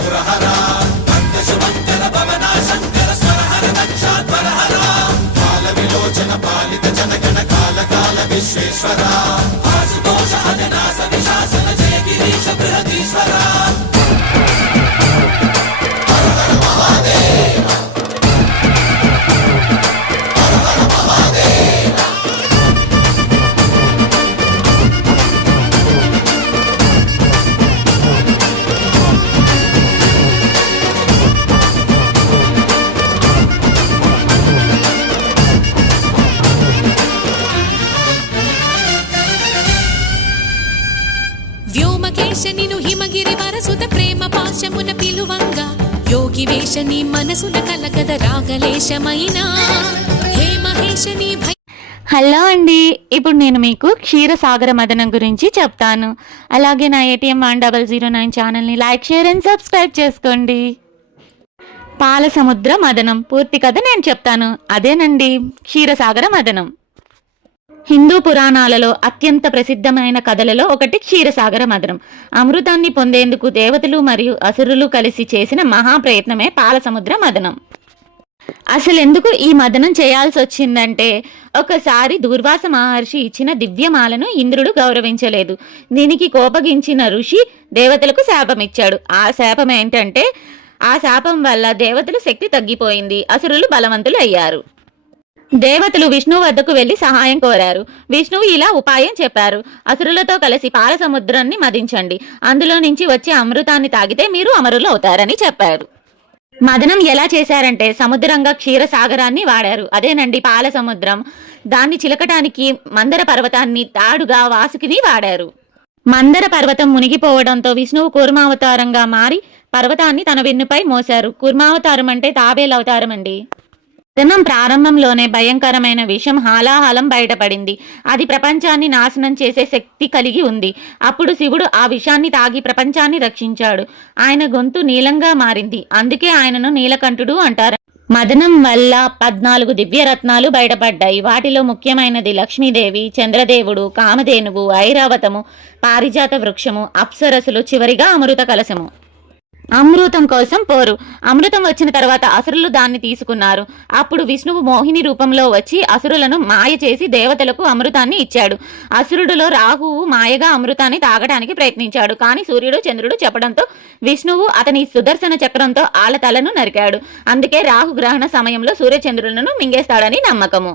పురహరా భక్తశుభంకర భవనా శంకర స్వరహర దక్షాధ్వరహరా కాల విలోచన పాలిత జనగణ కాల కాల విశ్వేశ్వరా ఆశుతోష అజనాస విశాసన జయ గిరీశ బృహదీశ్వరా వ్యోమకేశనిను హిమగిరి వరసుత ప్రేమ పాశమున పిలువంగా యోగి వేషని మనసున కలగద రాగలేశమైన హే మహేశని. హలో అండి, ఇప్పుడు నేను మీకు క్షీరసాగర మదనం గురించి చెప్తాను. అలాగే నా ATM 1009 ఛానల్ని లైక్, షేర్ అండ్ సబ్స్క్రైబ్ చేసుకోండి. పాల సముద్ర మదనం పూర్తి కథ నేను చెప్తాను. అదేనండి క్షీరసాగర మదనం. హిందూ పురాణాలలో అత్యంత ప్రసిద్ధమైన కథలలో ఒకటి క్షీరసాగర మదనం. అమృతాన్ని పొందేందుకు దేవతలు మరియు అసురులు కలిసి చేసిన మహాప్రయత్నమే పాలసముద్ర మదనం. అసలెందుకు ఈ మదనం చేయాల్సి వచ్చిందంటే, ఒకసారి దూర్వాస మహర్షి ఇచ్చిన దివ్యమాలను ఇంద్రుడు గౌరవించలేదు. దీనికి కోపగించిన ఋషి దేవతలకు శాపమిచ్చాడు. ఆ శాపం ఏంటంటే, ఆ శాపం వల్ల దేవతల శక్తి తగ్గిపోయింది, అసురులు బలవంతులు అయ్యారు. దేవతలు విష్ణువు వద్దకు వెళ్లి సహాయం కోరారు. విష్ణువు ఇలా ఉపాయం చెప్పారు: అసురులతో కలిసి పాలసముద్రాన్ని మదించండి, అందులో నుంచి వచ్చే అమృతాన్ని తాగితే మీరు అమరులు అవుతారని చెప్పారు. మదనం ఎలా చేశారంటే, సముద్రంగా క్షీరసాగరాన్ని వాడారు. అదేనండి పాల సముద్రం. దాన్ని చిలకటానికి మందర పర్వతాన్ని తాడుగా వాసుకిని వాడారు. మందర పర్వతం మునిగిపోవడంతో విష్ణువు కూర్మావతారంగా మారి పర్వతాన్ని తన వెన్నుపై మోశారు. కూర్మావతారం అంటే తాబేలవతారం అండి. మదనం ప్రారంభంలోనే భయంకరమైన విషం హాలాహలం బయటపడింది. అది ప్రపంచాన్ని నాశనం చేసే శక్తి కలిగి ఉంది. అప్పుడు శివుడు ఆ విషాన్ని తాగి ప్రపంచాన్ని రక్షించాడు. ఆయన గొంతు నీలంగా మారింది, అందుకే ఆయనను నీలకంఠుడు అంటారు. మదనం వల్ల 14 దివ్యరత్నాలు బయటపడ్డాయి. వాటిలో ముఖ్యమైనది లక్ష్మీదేవి, చంద్రదేవుడు, కామధేనువు, ఐరావతము, పారిజాత వృక్షము, అప్సరసులు, చివరిగా అమృత కలశము. అమృతం కోసం పోరు. అమృతం వచ్చిన తర్వాత అసురులు దాన్ని తీసుకున్నారు. అప్పుడు విష్ణువు మోహిని రూపంలో వచ్చి అసురులను మాయ చేసి దేవతలకు అమృతాన్ని ఇచ్చాడు. అసురుడులో రాహువు మాయగా అమృతాన్ని తాగడానికి ప్రయత్నించాడు. కానీ సూర్యుడు చంద్రుడు చెప్పడంతో విష్ణువు అతని సుదర్శన చక్రంతో ఆళ్ళ తలను నరికాడు. అందుకే రాహు గ్రహణ సమయంలో సూర్యచంద్రులను మింగేస్తాడని నమ్మకము.